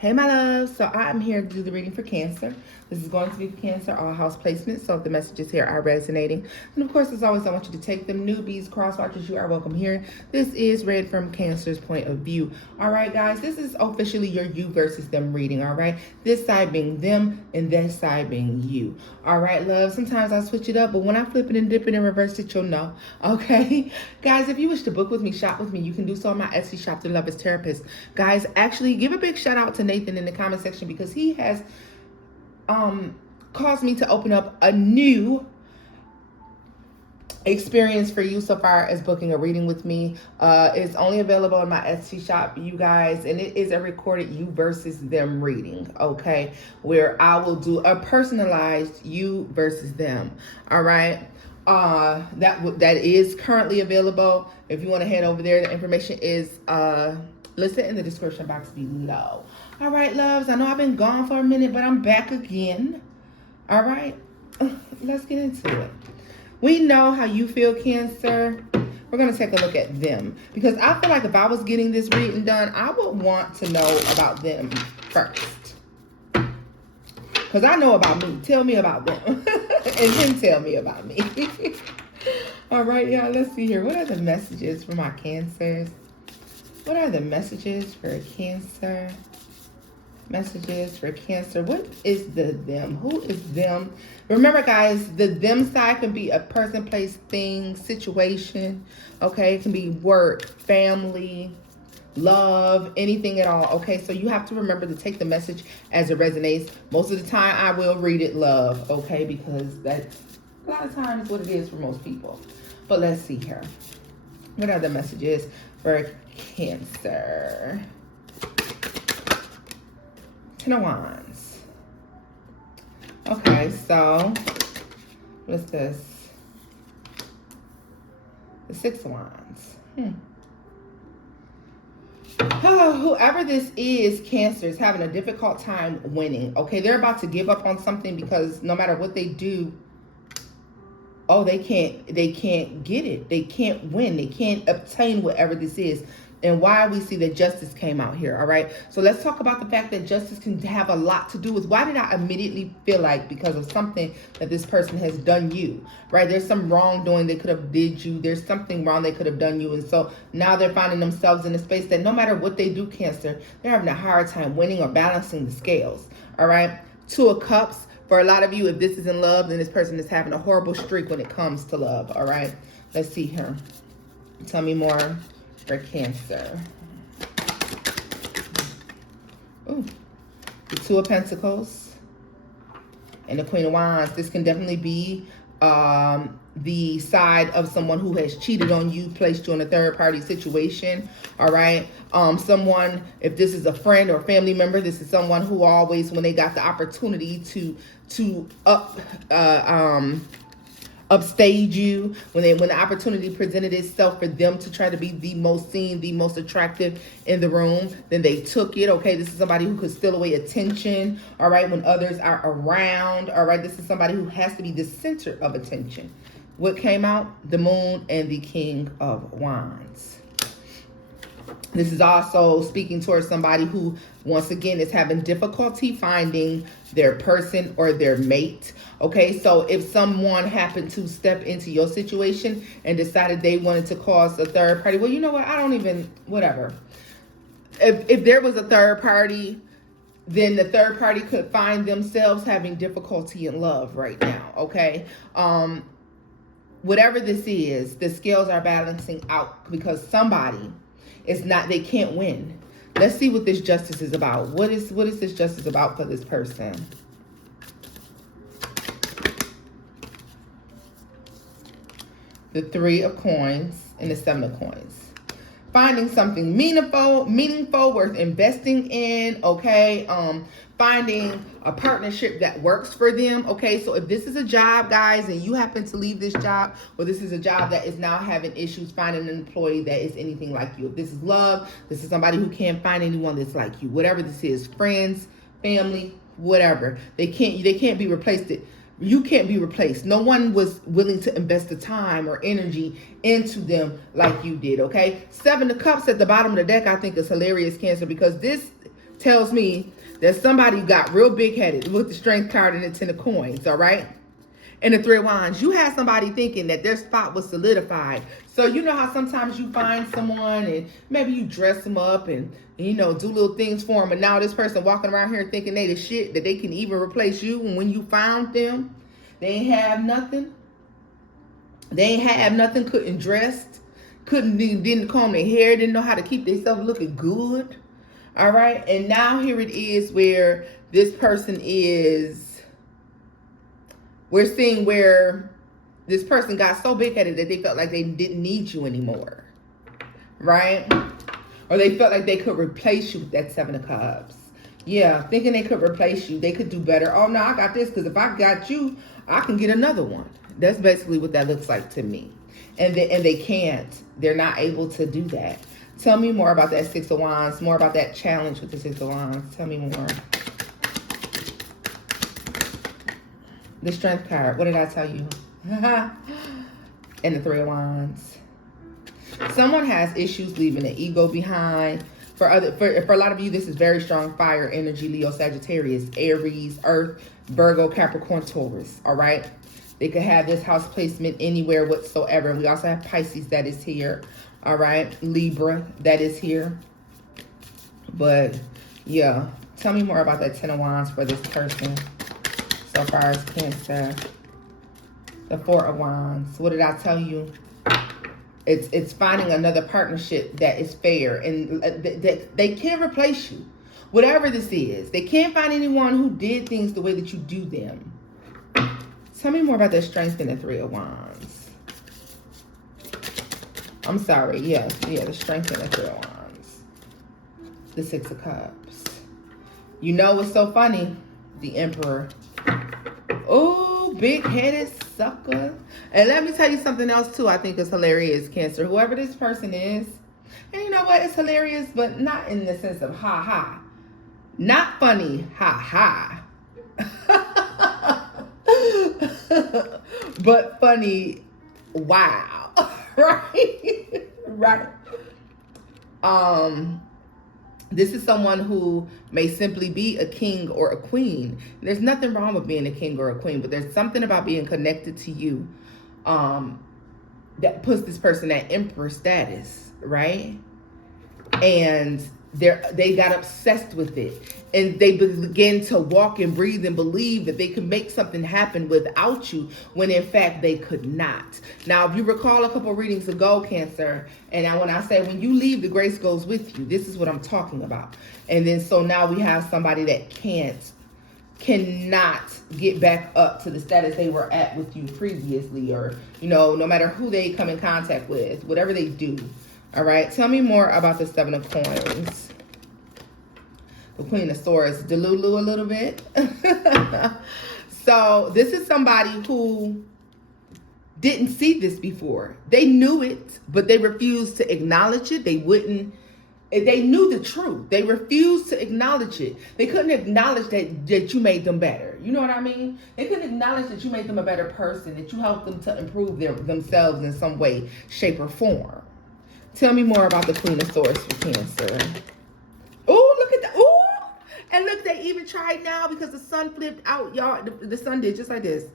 Hey my loves, so I'm here to do the reading for Cancer. This is going to be for Cancer, all house placements, so if the messages here are resonating. And of course, as always, I want you to take them. Newbies, crosswatchers, you are welcome here. This is read from Cancer's point of view. All right, guys, this is officially your you versus them reading, all right? This side being them and this side being you. All right, love, sometimes I switch it up, but when I flip it and dip it and reverse it, you'll know, okay? Guys, if you wish to book with me, shop with me, you can do so on my Etsy shop, The Loverstaropist. Guys, actually, give a big shout out to Nathan in the comment section because he has caused me to open up a new experience for you so far as booking a reading with me. It's only available in my Etsy shop, you guys, and it is a recorded you versus them reading, okay, where I will do a personalized you versus them. All right, that is currently available. If you want to head over there, the information is listed in the description box below. All right, loves, I know I've been gone for a minute, but I'm back again. All right, let's get into it. We know how you feel, Cancer. We're going to take a look at them because I feel like if I was getting this reading done, I would want to know about them first. Because I know about me. Tell me about them. And then tell me about me. All right, y'all, let's see here. What are the messages for my Cancers? What are the messages for Cancer? Messages for Cancer. What is the them? Who is them? Remember, guys, the them side can be a person, place, thing, situation. Okay, it can be work, family, love, anything at all. Okay, so you have to remember to take the message as it resonates. Most of the time, I will read it love. Okay, because that's a lot of times what it is for most people. But let's see here. What are the messages for Cancer? Ten of Wands. Okay, so what's this? The Six of Wands. Oh, whoever this is, Cancer, is having a difficult time winning. Okay, they're about to give up on something because no matter what they do, oh, they can't get it. They can't win. They can't obtain whatever this is. And why we see that justice came out here, all right? So let's talk about the fact that justice can have a lot to do with why did I immediately feel like because of something that this person has done you, right? There's some wrongdoing they could have did you. There's something wrong they could have done you. And so now they're finding themselves in a space that no matter what they do, Cancer, they're having a hard time winning or balancing the scales, all right? Two of Cups. For a lot of you, if this is in love, then this person is having a horrible streak when it comes to love, all right? Let's see here. Tell me more for Cancer. Ooh, the Two of Pentacles and the Queen of Wands. This can definitely be the side of someone who has cheated on you, placed you in a third-party situation, all right? Someone, if this is a friend or family member, this is someone who always, when they got the opportunity to upstage you, when the opportunity presented itself for them to try to be the most seen, the most attractive in the room, then they took it. Okay, this is somebody who could steal away attention, all right, when others are around, all right? This is somebody who has to be the center of attention. What came out? The Moon and the King of Wands. This is also speaking towards somebody who, once again, is having difficulty finding their person or their mate. Okay, so if someone happened to step into your situation and decided they wanted to cause a third party, well, you know what? I don't even, whatever. If there was a third party, then the third party could find themselves having difficulty in love right now. Okay, whatever this is, the scales are balancing out because somebody is not, they can't win. Let's see what this justice is about. What is this justice about for this person? The Three of Coins and the Seven of Coins. Finding something meaningful, worth investing in, okay? Finding a partnership that works for them, okay? So if this is a job, guys, and you happen to leave this job, or this is a job that is now having issues finding an employee that is anything like you. If this is love, this is somebody who can't find anyone that's like you. Whatever this is, friends, family, whatever. They can't be replaced. You can't be replaced. No one was willing to invest the time or energy into them like you did, okay? Seven of Cups at the bottom of the deck, I think is hilarious, Cancer, because this tells me that somebody got real big-headed with the Strength card and the Ten of Coins, all right? And the Three of Wands. You had somebody thinking that their spot was solidified. So you know how sometimes you find someone and maybe you dress them up and you know, do little things for them. And now this person walking around here thinking they the shit, that they can even replace you. And when you found them, they ain't have nothing. They ain't have nothing, couldn't dress, didn't comb their hair, didn't know how to keep themselves looking good. All right. And now here it is where this person is, we're seeing where this person got so big-headed that they felt like they didn't need you anymore. Right? Or they felt like they could replace you with that Seven of Cups. Yeah, thinking they could replace you. They could do better. Oh, no, I got this because if I got you, I can get another one. That's basically what that looks like to me. And they can't. They're not able to do that. Tell me more about that Six of Wands. More about that challenge with the Six of Wands. Tell me more. The Strength card. What did I tell you? And the Three of Wands. Someone has issues leaving the ego behind. For a lot of you, this is very strong fire energy. Leo, Sagittarius, Aries, Earth, Virgo, Capricorn, Taurus. All right. They could have this house placement anywhere whatsoever. We also have Pisces that is here. All right. Libra that is here. But yeah, tell me more about that Ten of Wands for this person. So far as Cancer. The Four of Wands. What did I tell you? It's finding another partnership that is fair. And they can't replace you. Whatever this is. They can't find anyone who did things the way that you do them. Tell me more about the Strength and the Three of Wands. I'm sorry. Yes. Yeah, the Strength and the Three of Wands. The Six of Cups. You know what's so funny? The Emperor. Oh, big-headed sucker. And let me tell you something else, too, I think is hilarious, Cancer. Whoever this person is, and you know what? It's hilarious, but not in the sense of ha-ha. Not funny, ha-ha. But funny, wow. Right? Right. This is someone who may simply be a king or a queen. There's nothing wrong with being a king or a queen, but there's something about being connected to you that puts this person at emperor status, right? And they got obsessed with it. And they began to walk and breathe and believe that they could make something happen without you, when in fact they could not. Now, if you recall a couple readings ago, Cancer, and when I say when you leave, the grace goes with you, this is what I'm talking about. And then so now we have somebody that cannot get back up to the status they were at with you previously, or, you know, no matter who they come in contact with, whatever they do. All right, tell me more about the Seven of Coins. The Queen of Swords, Delulu a little bit. So this is somebody who didn't see this before. They knew it, but they refused to acknowledge it. They knew the truth. They refused to acknowledge it. They couldn't acknowledge that you made them better. You know what I mean? They couldn't acknowledge that you made them a better person, that you helped them to improve themselves in some way, shape, or form. Tell me more about the Queen of Swords for Cancer. Oh, look at that. Oh, and look, they even tried now because the sun flipped out, y'all. The sun did just like this.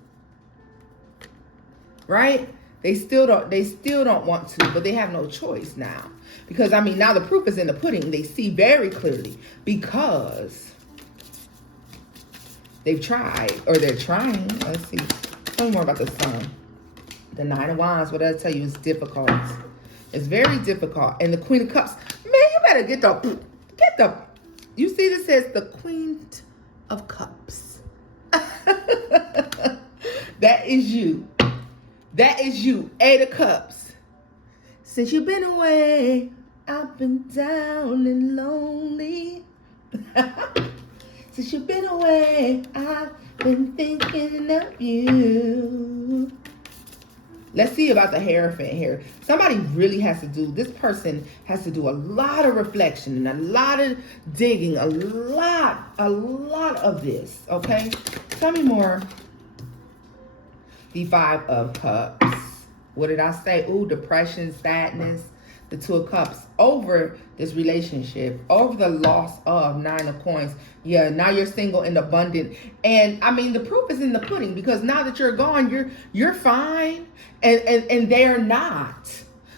Right? They still don't want to, but they have no choice now. Because, I mean, now the proof is in the pudding. They see very clearly because they've tried, or they're trying. Let's see. Tell me more about the sun. The Nine of Wands, what did I tell you, is difficult. It's very difficult. And the Queen of Cups, man, you better get the, you see this says the Queen of Cups. That is you. That is you. Eight of Cups. Since you've been away, I've been down and lonely. Since you've been away, I've been thinking of you. Let's see about the Hierophant here. Somebody really has to do, this person has to do a lot of reflection and a lot of digging, a lot of this, okay? Tell me more. The Five of Cups. What did I say? Ooh, depression, sadness. the Two of Cups, over this relationship, over the loss of Nine of Coins. Yeah, now you're single and abundant. And I mean, the proof is in the pudding, because now that you're gone, you're fine, and they're not.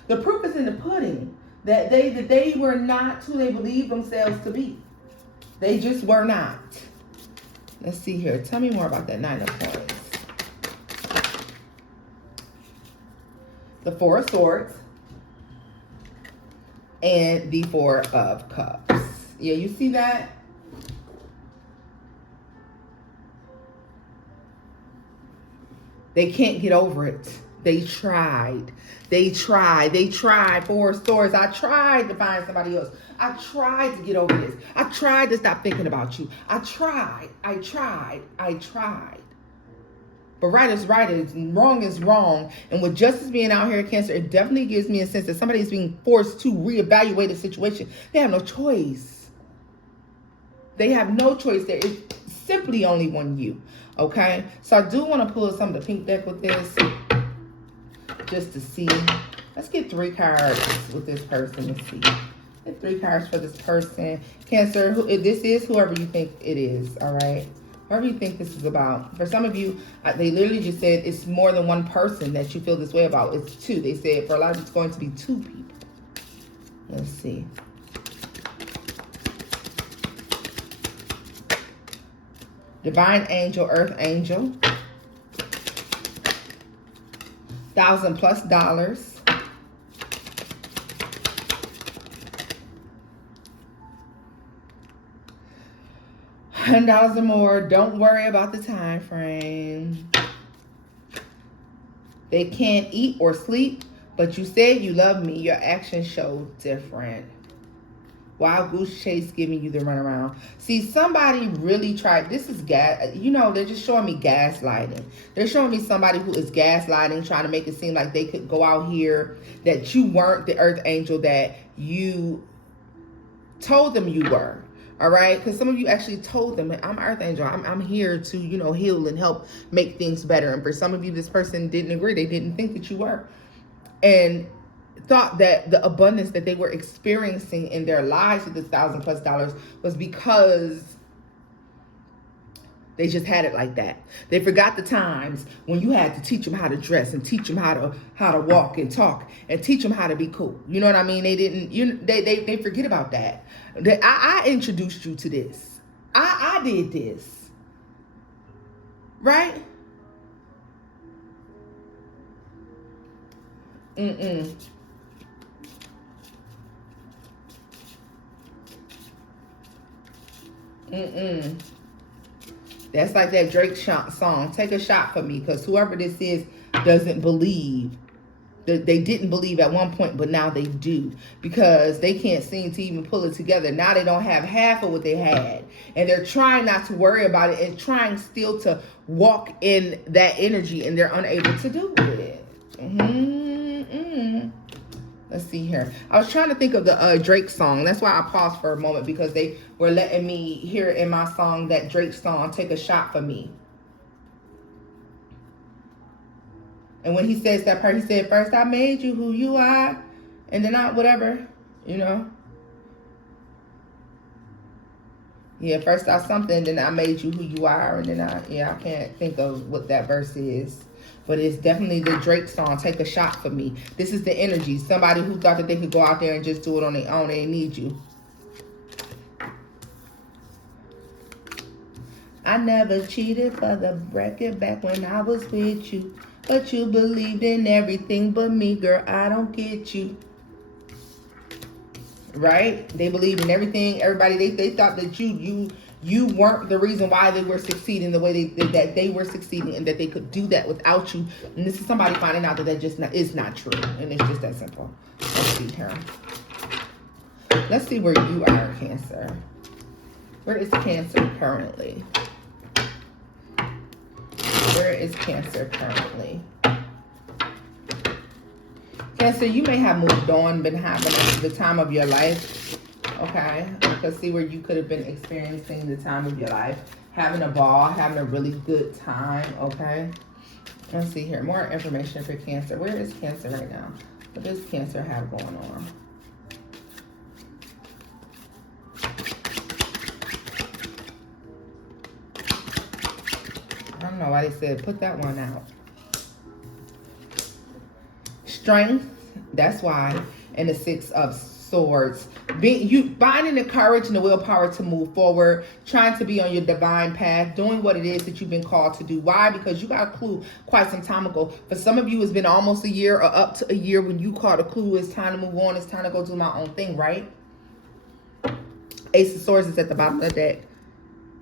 The proof is in the pudding that they were not who they believed themselves to be. They just were not. Let's see here. Tell me more about that Nine of Coins. The Four of Swords and the Four of Cups. Yeah, you see that? They can't get over it. They tried. Four of Swords. I tried to find somebody else. I tried to get over this. I tried to stop thinking about you. I tried. But right is right, and wrong is wrong. And with justice being out here, Cancer, it definitely gives me a sense that somebody is being forced to reevaluate a situation. They have no choice. There is simply only one you. Okay? So I do want to pull some of the pink deck with this, just to see. Let's get 3 cards with this person. Let's see. Get 3 cards for this person. Cancer, this is whoever you think it is, all right? Whoever you think this is about. For some of you, they literally just said it's more than one person that you feel this way about. It's 2. They said for a lot of it's going to be 2 people. Let's see. Divine Angel, Earth Angel. $1,000+. $10 or more. Don't worry about the time frame. They can't eat or sleep, but you said you love me. Your actions show different. Wild goose chase, giving you the runaround. See, somebody really tried. This is gas. You know, they're just showing me gaslighting. They're showing me somebody who is gaslighting, trying to make it seem like they could go out here, that you weren't the Earth Angel that you told them you were. All right, because some of you actually told them, I'm Earth Angel. I'm here to, you know, heal and help make things better. And for some of you, this person didn't agree. They didn't think that you were, and thought that the abundance that they were experiencing in their lives with this $1,000+ was because they just had it like that. They forgot the times when you had to teach them how to dress and teach them how to walk and talk and teach them how to be cool. You know what I mean? They didn't. They forget about that. I introduced you to this. I did this, right? That's like that Drake song, Take a Shot for Me, because whoever this is doesn't believe. They didn't believe at one point, but now they do, because they can't seem to even pull it together. Now they don't have half of what they had, and they're trying not to worry about it and trying still to walk in that energy, and they're unable to do it. Let's see here. I was trying to think of the Drake song. That's why I paused for a moment, because they were letting me hear in my song that Drake song, Take a Shot for Me. And when he says that part, he said, first I made you who you are, and then I, whatever, you know. Yeah, first I something, then I made you who you are, and then I can't think of what that verse is. But it's definitely the Drake song, Take a Shot for Me. This is the energy. Somebody who thought that they could go out there and just do it on their own. They need you. I never cheated for the record back when I was with you. But you believed in everything but me, girl. I don't get you. Right? They believed in everything. Everybody, they thought that you weren't the reason why they were succeeding the way that they were succeeding, and that they could do that without you. And this is somebody finding out that just is not true. And it's just that simple. Let's see here. Let's see where you are, Cancer. Where is Cancer currently? Where is Cancer currently? Cancer, you may have moved on, been having the time of your life. Okay, I can see where you could have been experiencing the time of your life, having a ball, having a really good time. Okay, let's see here. More information for Cancer. Where is Cancer right now? What does Cancer have going on? don't know why they said put that one out. Strength, that's why. And the Six of Swords. Finding the courage and the willpower to move forward, trying to be on your divine path, doing what it is that you've been called to do. Why? Because you got a clue quite some time ago. For some of you, it's been almost a year or up to a year when you caught a clue. It's time to move on. It's time to go do my own thing, right? Ace of Swords is at the bottom of the deck.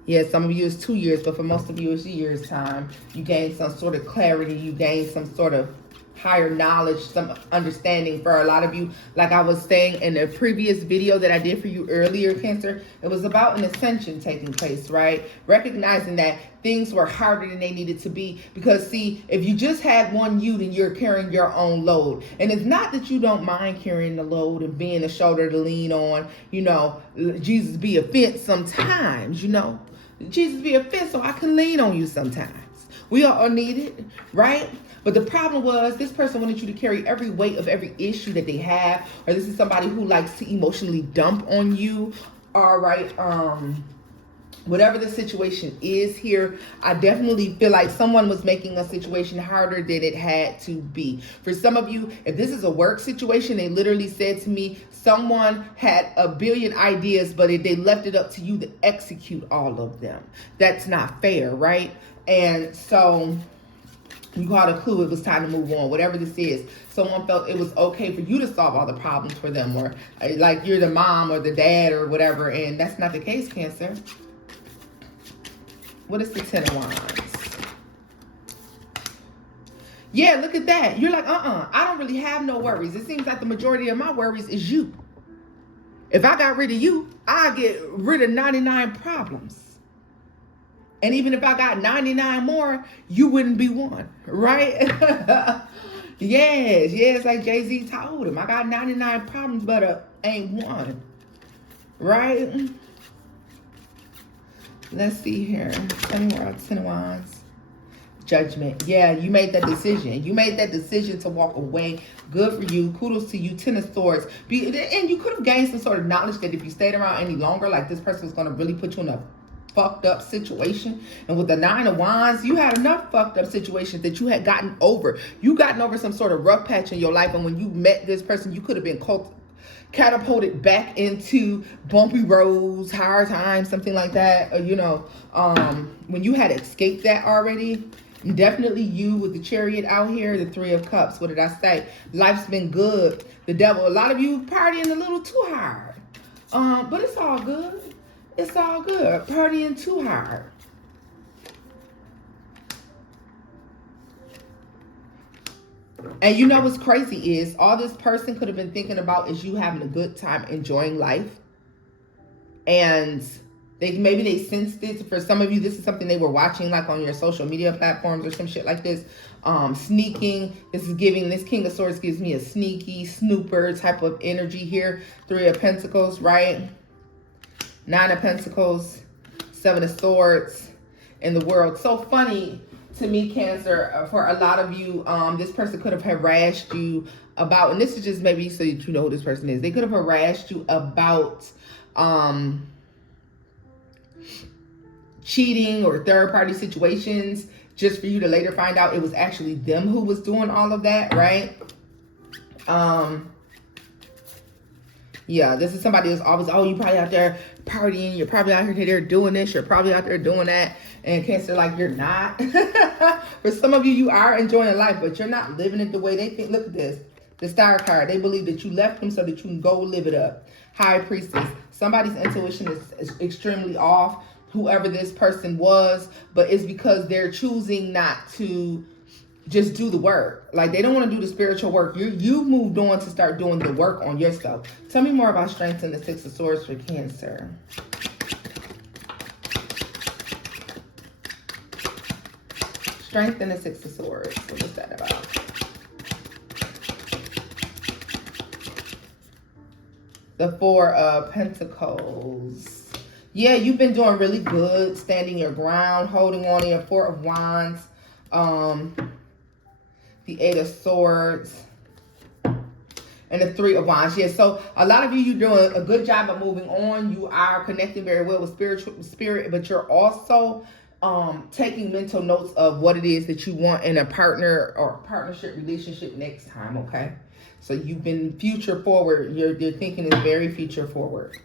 Yeah, some of you it's 2 years, but for most of you it's a year's time. You gain some sort of clarity. You gain some sort of higher knowledge, some understanding. For a lot of you, like I was saying in the previous video that I did for you earlier, Cancer, it was about an ascension taking place, right? Recognizing that things were harder than they needed to be. Because see, if you just had one you, then you're carrying your own load. And it's not that you don't mind carrying the load and being a shoulder to lean on. You know, Jesus be a fence sometimes, you know. Jesus be a fence so I can lean on you sometimes. We all need it, right? But the problem was this person wanted you to carry every weight of every issue that they have, or this is somebody who likes to emotionally dump on you. All right. Whatever the situation is here, I definitely feel like someone was making a situation harder than it had to be. For some of you, if this is a work situation, they literally said to me, someone had a billion ideas, but they left it up to you to execute all of them. That's not fair, right? And so you got a clue it was time to move on. Whatever this is, someone felt it was okay for you to solve all the problems for them, or like you're the mom or the dad or whatever, and that's not the case, Cancer. What is the Ten of Wands? Yeah, look at that. You're like, I don't really have no worries. It seems like the majority of my worries is you. If I got rid of you, I get rid of 99 problems. And even if I got 99 more, you wouldn't be one, right? Yes, like Jay-Z told him. I got 99 problems, but ain't one, right? Let's see here. Tell me more about Ten of Wands. Judgment. Yeah, you made that decision. You made that decision to walk away. Good for you. Kudos to you. Ten of Swords. And you could have gained some sort of knowledge that if you stayed around any longer, like this person was going to really put you in a fucked up situation. And with the Nine of Wands, you had enough fucked up situations that you had gotten over. You gotten over some sort of rough patch in your life. And when you met this person, you could have been catapulted back into bumpy roads, hard times, something like that. When you had escaped that already, definitely you with the Chariot out here, the Three of Cups. What did I say? Life's been good. The devil, a lot of you partying a little too hard. But it's all good. It's all good. Partying too hard. And you know what's crazy is all this person could have been thinking about is you having a good time, enjoying life. And maybe they sensed it. For some of you, this is something they were watching like on your social media platforms or some shit like this. Sneaking. This King of Swords gives me a sneaky, snooper type of energy here. Three of Pentacles, right? Nine of Pentacles, Seven of Swords in the World. So funny to me, Cancer, for a lot of you, this person could have harassed you about, and this is just maybe so that you know who this person is. They could have harassed you about cheating or third-party situations just for you to later find out it was actually them who was doing all of that, right? Yeah, this is somebody who's always, you probably out there partying. You're probably out here doing this. You're probably out there doing that. And Cancer, like, you're not. For some of you, you are enjoying life, but you're not living it the way they think. Look at this. The Star card. They believe that you left them so that you can go live it up. High Priestess. Somebody's intuition is extremely off, whoever this person was, but it's because they're choosing not to just do the work. Like, they don't want to do the spiritual work. You've moved on to start doing the work on yourself. Tell me more about Strength and the Six of Swords for Cancer. Strength and the Six of Swords. What is that about? The Four of Pentacles. Yeah, you've been doing really good, standing your ground, holding on to your Four of Wands. The Eight of Swords, and the Three of Wands. Yeah, so a lot of you, you're doing a good job of moving on. You are connecting very well with spirit, but you're also taking mental notes of what it is that you want in a partner or partnership relationship next time, okay? So you've been future forward. Your thinking is very future forward.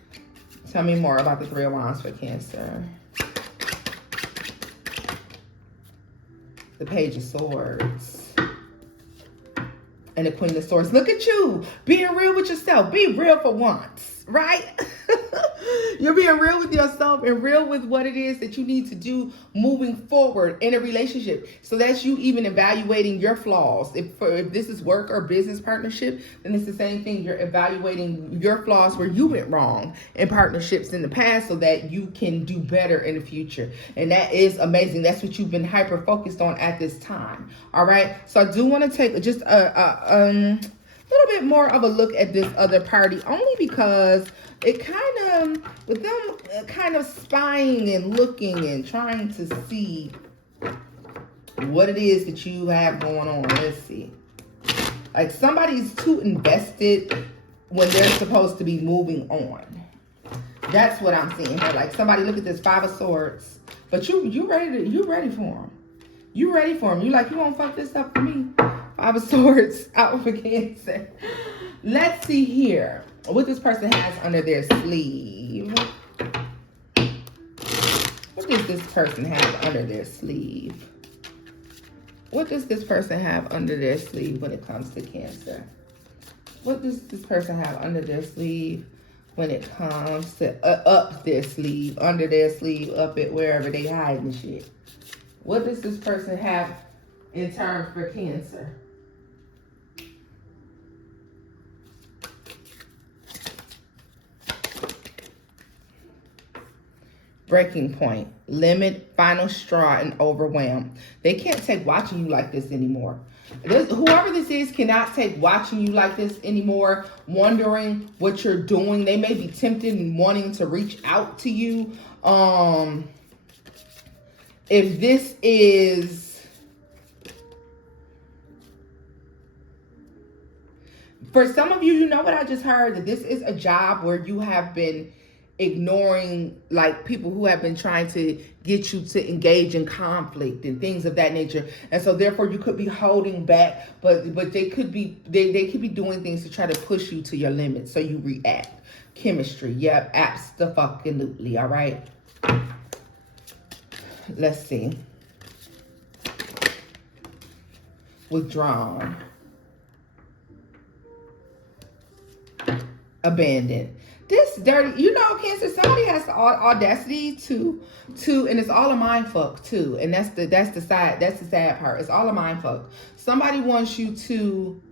Tell me more about the Three of Wands for Cancer. The Page of Swords. And the Queen of Swords. Look at you, being real with yourself. Be real for once, right? You're being real with yourself and real with what it is that you need to do moving forward in a relationship. So that's you even evaluating your flaws. If this is work or business partnership, then it's the same thing. You're evaluating your flaws where you went wrong in partnerships in the past so that you can do better in the future. And that is amazing. That's what you've been hyper focused on at this time. All right. So I do want to take just a little bit more of a look at this other party, only because it kind of, with them kind of spying and looking and trying to see what it is that you have going on. Let's see. Like somebody's too invested when they're supposed to be moving on. That's what I'm seeing here. Like somebody, look at this Five of Swords, but you ready for them. You ready for them. You like, you won't fuck this up for me. Five of Swords out for Cancer. Let's see here what this person has under their sleeve. What does this person have under their sleeve? What does this person have under their sleeve when it comes to Cancer? What does this person have under their sleeve when it comes to up their sleeve, under their sleeve, up it, wherever they hiding shit? What does this person have in terms for Cancer? Breaking point, limit, final straw, and overwhelm. They can't take watching you like this anymore. Whoever this is cannot take watching you like this anymore, wondering what you're doing. They may be tempted and wanting to reach out to you. If this is, for some of you, you know what I just heard, that this is a job where you have been ignoring, like, people who have been trying to get you to engage in conflict and things of that nature. And so therefore you could be holding back, but they could be doing things to try to push you to your limits so you react. Chemistry, yep, abso-fucking-lutely, all right? Let's see. Withdrawn. Abandoned. This dirty, you know, Cancer, somebody has the audacity to, and it's all a mind fuck too. And that's the sad part. It's all a mind fuck. Somebody wants you to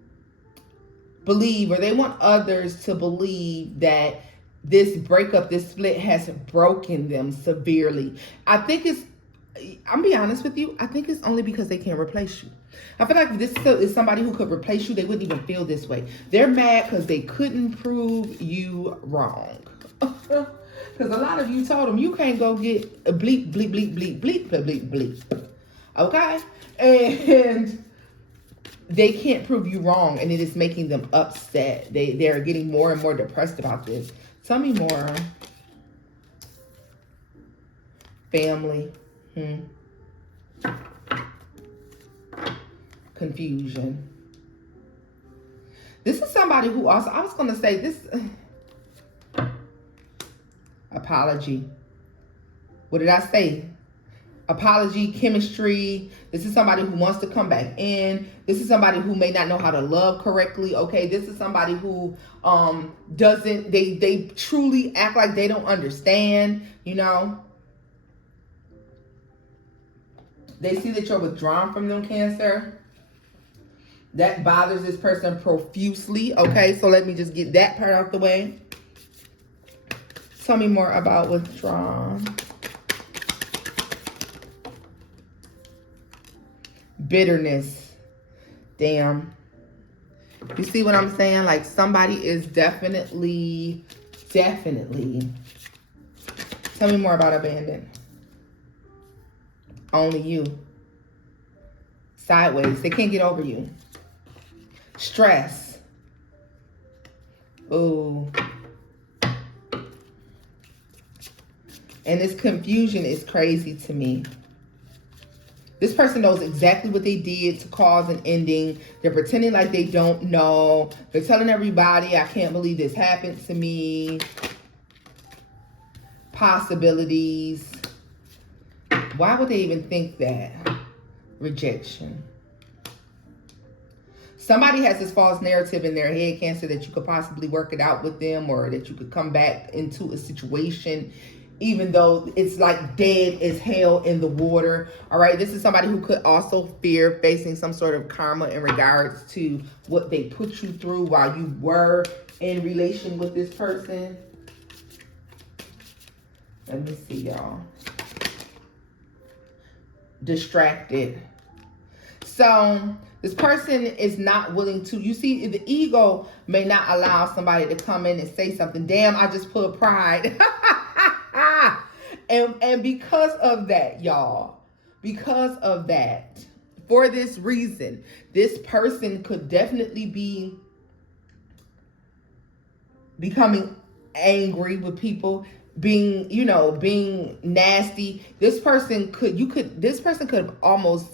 believe, or they want others to believe, that this breakup, this split has broken them severely. I think it's, I'm be honest with you, I think it's only because they can't replace you. I feel like if this is somebody who could replace you, they wouldn't even feel this way. They're mad because they couldn't prove you wrong. Because a lot of you told them you can't go get a bleep, bleep, bleep, bleep, bleep, bleep, bleep, bleep. Okay? And they can't prove you wrong, and it is making them upset. They're getting more and more depressed about this. Tell me more. Family. Confusion. This is somebody who also, I was going to say this, apology. What did I say? Apology, chemistry. This is somebody who wants to come back in. This is somebody who may not know how to love correctly. Okay, this is somebody who doesn't, they truly act like they don't understand, you know. They see that you're withdrawn from them, Cancer. That bothers this person profusely. Okay, so let me just get that part out the way. Tell me more about withdrawn. Bitterness. Damn. You see what I'm saying? Like somebody is definitely. Tell me more about abandoned. Only you. Sideways. They can't get over you. Stress. Ooh. And this confusion is crazy to me. This person knows exactly what they did to cause an ending. They're pretending like they don't know. They're telling everybody, I can't believe this happened to me. Possibilities. Why would they even think that? Rejection. Somebody has this false narrative in their head, Cancer, that you could possibly work it out with them, or that you could come back into a situation even though it's like dead as hell in the water. All right, this is somebody who could also fear facing some sort of karma in regards to what they put you through while you were in relation with this person. Let me see, y'all. Distracted. So this person is not willing to, you see, the ego may not allow somebody to come in and say something. Damn, I just put pride. And because of that, y'all, because of that, for this reason, this person could definitely be becoming angry with people, being, you know, being nasty. This person could almost,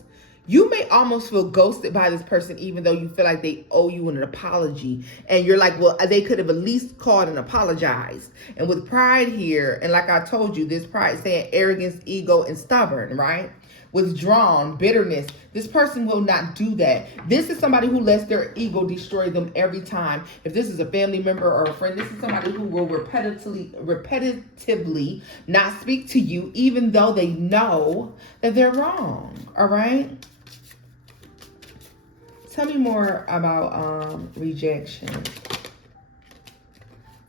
you may almost feel ghosted by this person, even though you feel like they owe you an apology. And you're like, well, they could have at least called and apologized. And with pride here, and like I told you, this pride saying arrogance, ego, and stubborn, right? Withdrawn, bitterness. This person will not do that. This is somebody who lets their ego destroy them every time. If this is a family member or a friend, this is somebody who will repetitively not speak to you, even though they know that they're wrong. All right? Tell me more about rejection.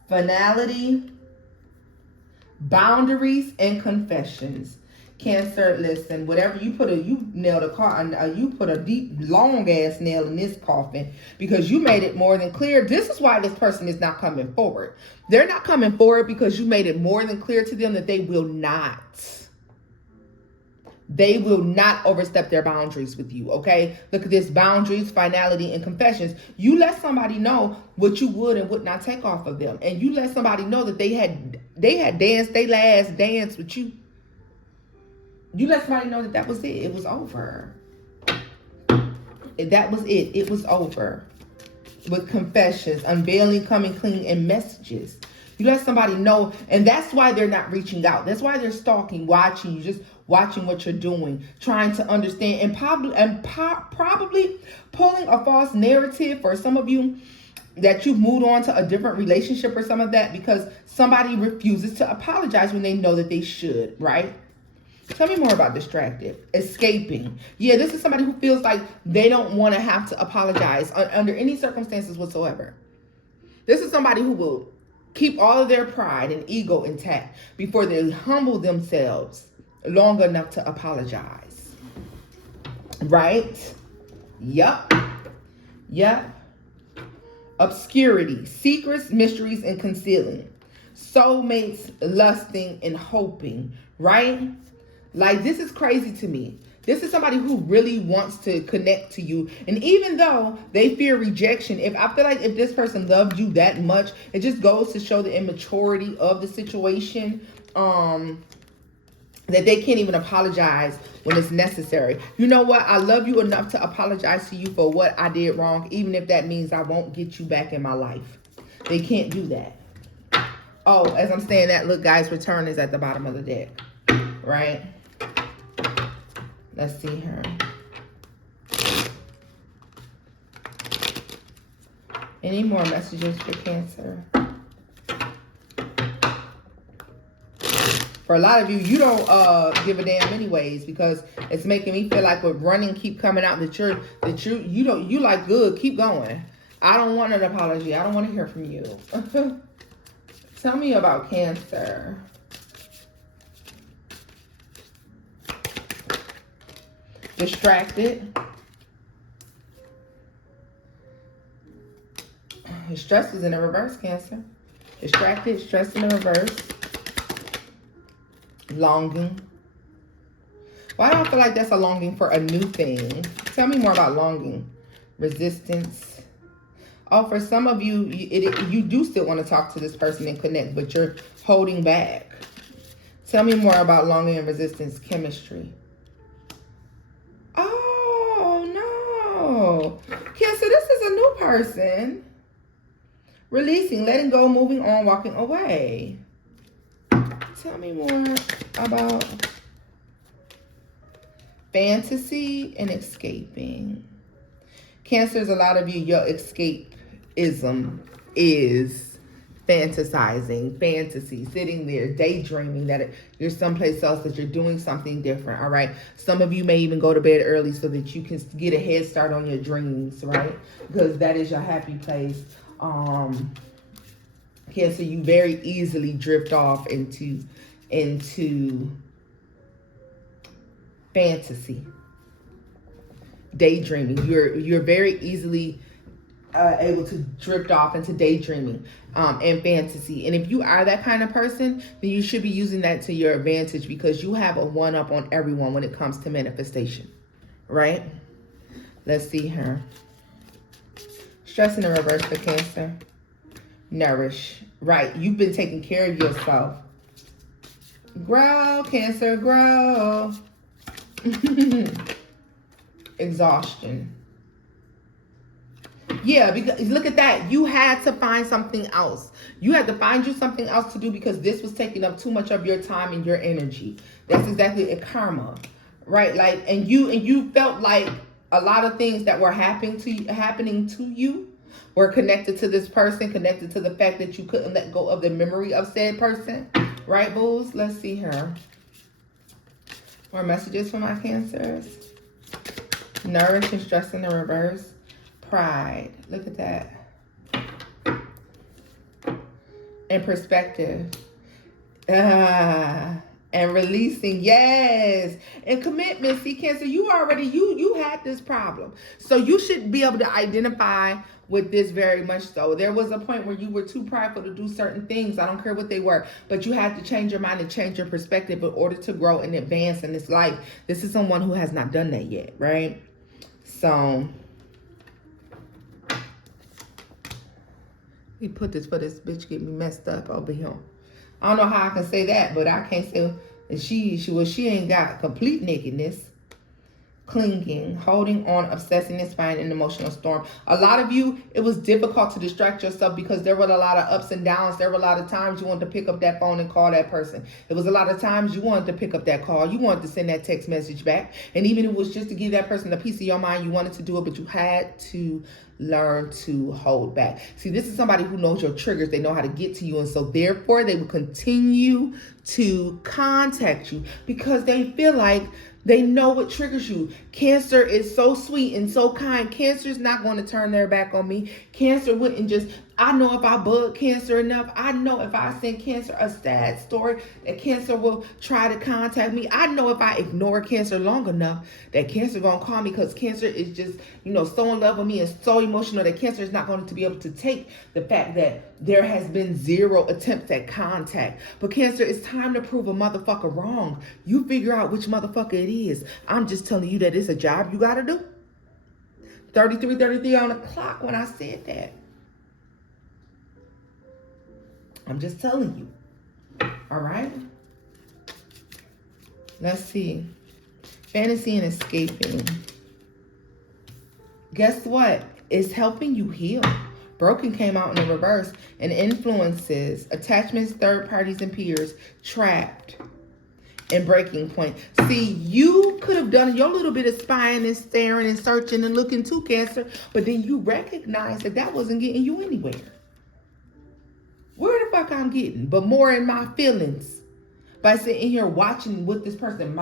Finality, boundaries, and confessions. Cancer, listen, whatever you put you nailed you put a deep, long ass nail in this coffin, because you made it more than clear. This is why this person is not coming forward. They're not coming forward because you made it more than clear to them that they will not overstep their boundaries with you, okay? Look at this: boundaries, finality, and confessions. You let somebody know what you would and would not take off of them. And you let somebody know that they had danced their last dance with you. You let somebody know that was it. It was over. That was it. It was over. With confessions, unveiling, coming clean, and messages. You let somebody know, and that's why they're not reaching out. That's why they're stalking, watching you, just watching what you're doing, trying to understand, and probably pulling a false narrative for some of you that you've moved on to a different relationship or some of that, because somebody refuses to apologize when they know that they should, right? Tell me more about distracted. Escaping. Yeah, this is somebody who feels like they don't want to have to apologize under any circumstances whatsoever. This is somebody who will keep all of their pride and ego intact before they humble themselves long enough to apologize. Right? Yup. Obscurity. Secrets, mysteries, and concealing. Soulmates, lusting, and hoping. Right? Like, this is crazy to me. This is somebody who really wants to connect to you. And even though they fear rejection, I feel like if this person loved you that much, it just goes to show the immaturity of the situation, that they can't even apologize when it's necessary. You know what? I love you enough to apologize to you for what I did wrong, even if that means I won't get you back in my life. They can't do that. Oh, as I'm saying that, look, guys, return is at the bottom of the deck, right? Let's see her. Any more messages for Cancer? For a lot of you, you don't give a damn anyways, because it's making me feel like with running keep coming out that you like, good, keep going. I don't want an apology. I don't want to hear from you. Tell me about Cancer. Distracted. Stress is in the reverse, Cancer. Distracted, stress in the reverse. Longing. Why do I feel like that's a longing for a new thing? Tell me more about longing. Resistance. Oh, for some of you, you do still want to talk to this person and connect, but you're holding back. Tell me more about longing and resistance. Chemistry. person. Releasing, letting go, moving on, walking away. Tell me more about fantasy and escaping. Cancers, a lot of you, your escapism is fantasizing, fantasy, sitting there, daydreaming that you're someplace else, that you're doing something different, all right? Some of you may even go to bed early so that you can get a head start on your dreams, right? Because that is your happy place. Cancer, you very easily drift off into fantasy, daydreaming. You're very easily able to drift off into daydreaming and fantasy. And if you are that kind of person, then you should be using that to your advantage, because you have a one-up on everyone when it comes to manifestation, right? Let's see here. Stress in the reverse for Cancer. Nourish. Right. You've been taking care of yourself. Grow, Cancer, grow. Exhaustion. Yeah, because look at that. You had to find something else. You had to find you something else to do, because this was taking up too much of your time and your energy. That's exactly a karma, right? Like, and you felt like a lot of things that were happening to you were connected to this person, connected to the fact that you couldn't let go of the memory of said person, right, booze? Let's see here. More messages for my Cancers. Nourish and stress in the reverse. Pride. Look at that. And perspective. And releasing. Yes. And commitment. See, Cancer, you had this problem. So you should be able to identify with this very much so. There was a point where you were too prideful to do certain things. I don't care what they were. But you had to change your mind and change your perspective in order to grow and advance in this life. This is someone who has not done that yet, right? So he put this for this bitch get me messed up over here. I don't know how I can say that, but I can't say she ain't got complete nakedness. Clinging, holding on, obsessing, inspiring an emotional storm. A lot of you, it was difficult to distract yourself because there were a lot of ups and downs. There were a lot of times you wanted to pick up that phone and call that person. It was a lot of times you wanted to pick up that call. You wanted to send that text message back. And even if it was just to give that person a piece of your mind, you wanted to do it, but you had to learn to hold back. See, this is somebody who knows your triggers. They know how to get to you. And so therefore they will continue to contact you because they feel like they know what triggers you. Cancer is so sweet and so kind. Cancer is not going to turn their back on me. Cancer wouldn't just, I know if I bug Cancer enough, I know if I send Cancer a sad story, that Cancer will try to contact me. I know if I ignore Cancer long enough, that Cancer going to call me, because Cancer is just, so in love with me and so emotional that Cancer is not going to be able to take the fact that there has been 0 attempts at contact. But Cancer, it's time to prove a motherfucker wrong. You figure out which motherfucker it is. I'm just telling you that it's a job you got to do. 33 on the clock when I said that. I'm just telling you. All right? Let's see. Fantasy and escaping. Guess what? It's helping you heal. Broken came out in the reverse. And influences, attachments, third parties, and peers. Trapped. And breaking point. See, you could have done your little bit of spying and staring and searching and looking to Cancer, but then you recognize that wasn't getting you anywhere. Where the fuck I'm getting? But more in my feelings. By sitting here watching what this person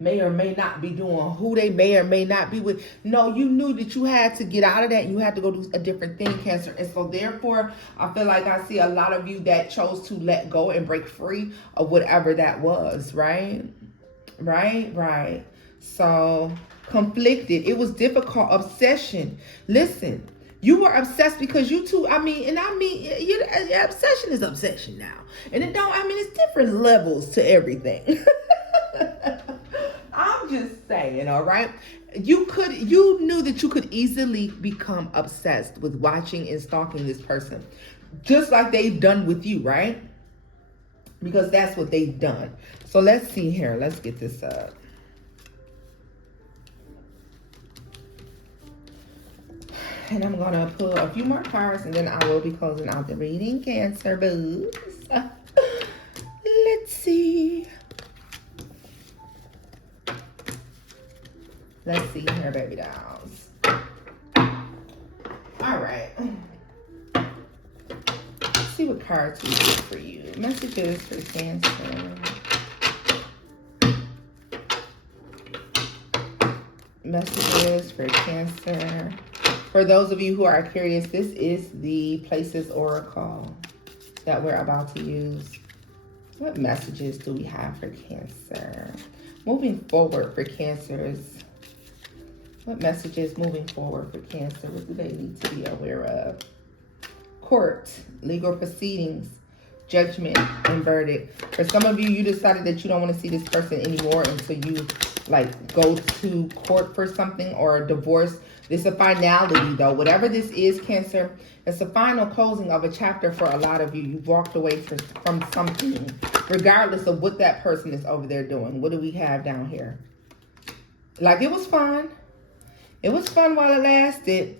may or may not be doing, who they may or may not be with. No, you knew that you had to get out of that and you had to go do a different thing, Cancer. And so therefore, I feel like I see a lot of you that chose to let go and break free of whatever that was, right? Right. So conflicted. It was difficult. Obsession. Listen. You were obsessed because you two, your obsession is obsession now. And it's different levels to everything. I'm just saying, all right? You knew that you could easily become obsessed with watching and stalking this person. Just like they've done with you, right? Because that's what they've done. So let's see here. Let's get this up. And I'm going to pull a few more cards, and then I will be closing out the reading, Cancer boos. Let's see. Let's see here, baby dolls. All right. Let's see what cards we get for you. Messages for Cancer. Messages for Cancer. For those of you who are curious, this is the Places Oracle that we're about to use. What messages do we have for Cancer? Moving forward for Cancers. What messages moving forward for Cancer? What do they need to be aware of? Court, legal proceedings, judgment, and verdict. For some of you, you decided that you don't want to see this person anymore until you go to court for something, or a divorce. This is a finality, though. Whatever this is, Cancer, it's a final closing of a chapter for a lot of you. You've walked away from something, regardless of what that person is over there doing. What do we have down here? It was fun. It was fun while it lasted.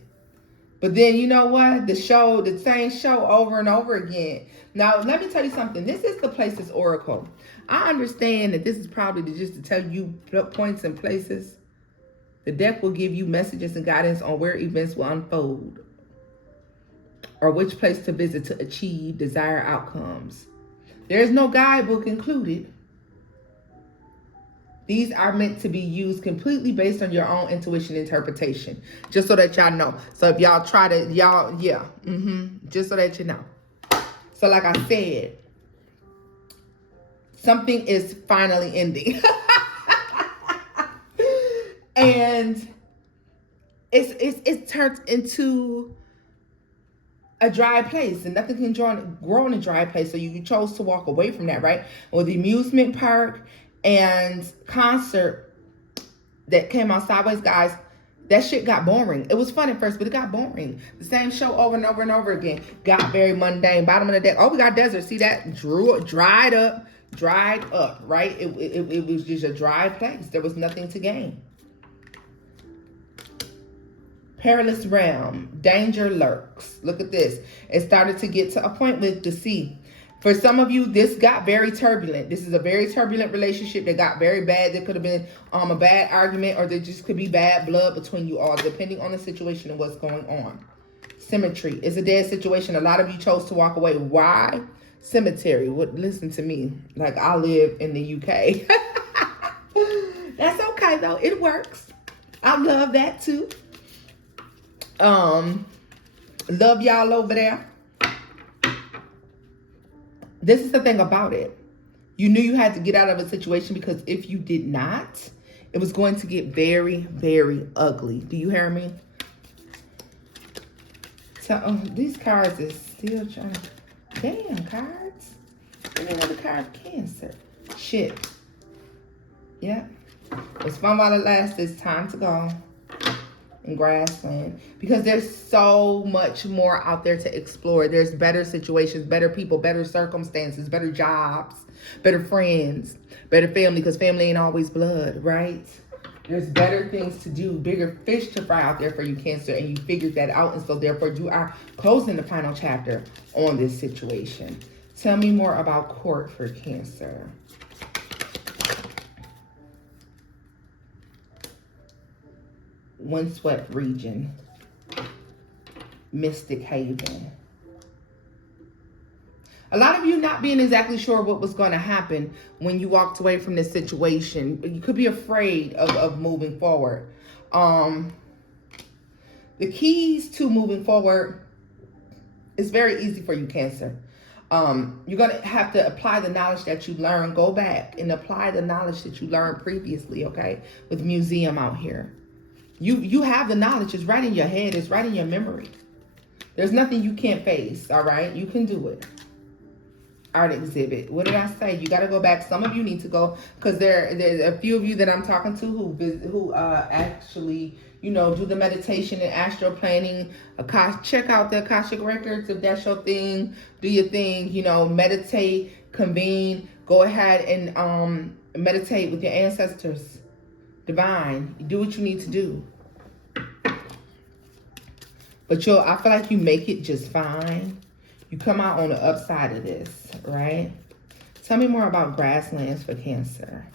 But then, you know what? The same show over and over again. Now, let me tell you something. This is the Places Oracle. I understand that this is probably just to tell you points and places. The deck will give you messages and guidance on where events will unfold, or which place to visit to achieve desired outcomes. There is no guidebook included. These are meant to be used completely based on your own intuition interpretation. Just so that y'all know. So if y'all try to, just so that you know. So like I said, something is finally ending. And it's turned into a dry place, and nothing can grow in a dry place. So you chose to walk away from that, right? Or the amusement park and concert that came out sideways, guys, that shit got boring. It was fun at first, but it got boring. The same show over and over and over again. Got very mundane. Bottom of the deck. Oh, we got desert. See that? Dried up, right? It was just a dry place. There was nothing to gain. Perilous realm. Danger lurks. Look at this. It started to get to a point with the sea. For some of you, this got very turbulent. This is a very turbulent relationship that got very bad. There could have been a bad argument, or there just could be bad blood between you all, depending on the situation and what's going on. Cemetery. It's a dead situation. A lot of you chose to walk away. Why? Cemetery. Listen to me. I live in the UK. That's okay, though. It works. I love that, too. Love y'all over there. This is the thing about it. You knew you had to get out of a situation, because if you did not, it was going to get very, very ugly. Do you hear me? So these cards is still trying to... Damn, cards. Give me another card of Cancer. Shit. Yeah. It's fun while it lasts. It's time to go. In grassland, because there's so much more out there to explore. There's better situations, better people, better circumstances, better jobs, better friends, better family, because family ain't always blood, right? There's better things to do, bigger fish to fry out there for you, Cancer, and you figured that out, and so therefore you are closing the final chapter on this situation. Tell me more about court for Cancer. Windswept region, Mystic Haven. A lot of you not being exactly sure what was going to happen when you walked away from this situation. You could be afraid of moving forward. The keys to moving forward is very easy for you, Cancer. You're going to have to apply the knowledge that you learned. Go back and apply the knowledge that you learned previously, okay? With museum out here. You have the knowledge. It's right in your head. It's right in your memory. There's nothing you can't face, all right? You can do it. Art exhibit. What did I say? You got to go back. Some of you need to go, because there's a few of you that I'm talking to who actually, do the meditation and astral planning. Check out the Akashic Records if that's your thing. Do your thing. Meditate, convene. Go ahead and meditate with your ancestors. Divine. Do what you need to do. But I feel like you make it just fine. You come out on the upside of this, right? Tell me more about grasslands for Cancer.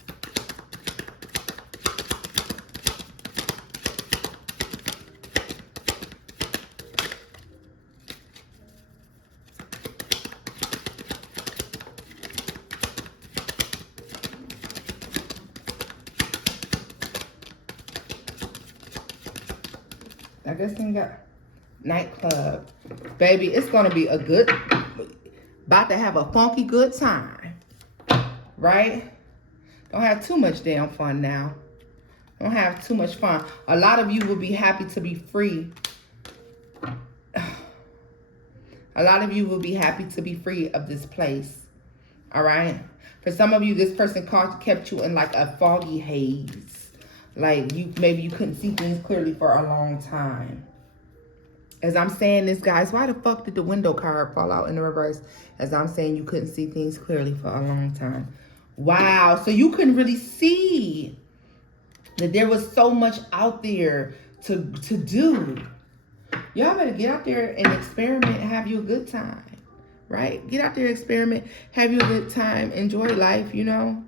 I guess we got nightclub. Baby, it's going to be a good, about to have a funky good time. Right? Don't have too much damn fun now. Don't have too much fun. A lot of you will be happy to be free. A lot of you will be happy to be free of this place. All right? For some of you, this person kept you in like a foggy haze. Like maybe you couldn't see things clearly for a long time. As I'm saying this, guys, why the fuck did the window card fall out in the reverse? As I'm saying, you couldn't see things clearly for a long time. Wow. So you couldn't really see that there was so much out there to do. Y'all better get out there and experiment, have you a good time. Right? Get out there, experiment, have you a good time, enjoy life, you know.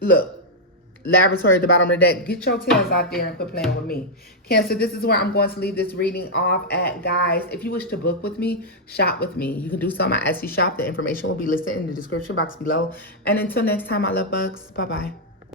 Look. Laboratory at the bottom of the deck. Get your tails out there and quit playing with me. Cancer, this is where I'm going to leave this reading off at, guys. If you wish to book with me, shop with me. You can do so on my Etsy shop. The information will be listed in the description box below. And until next time, my love bugs. Bye-bye.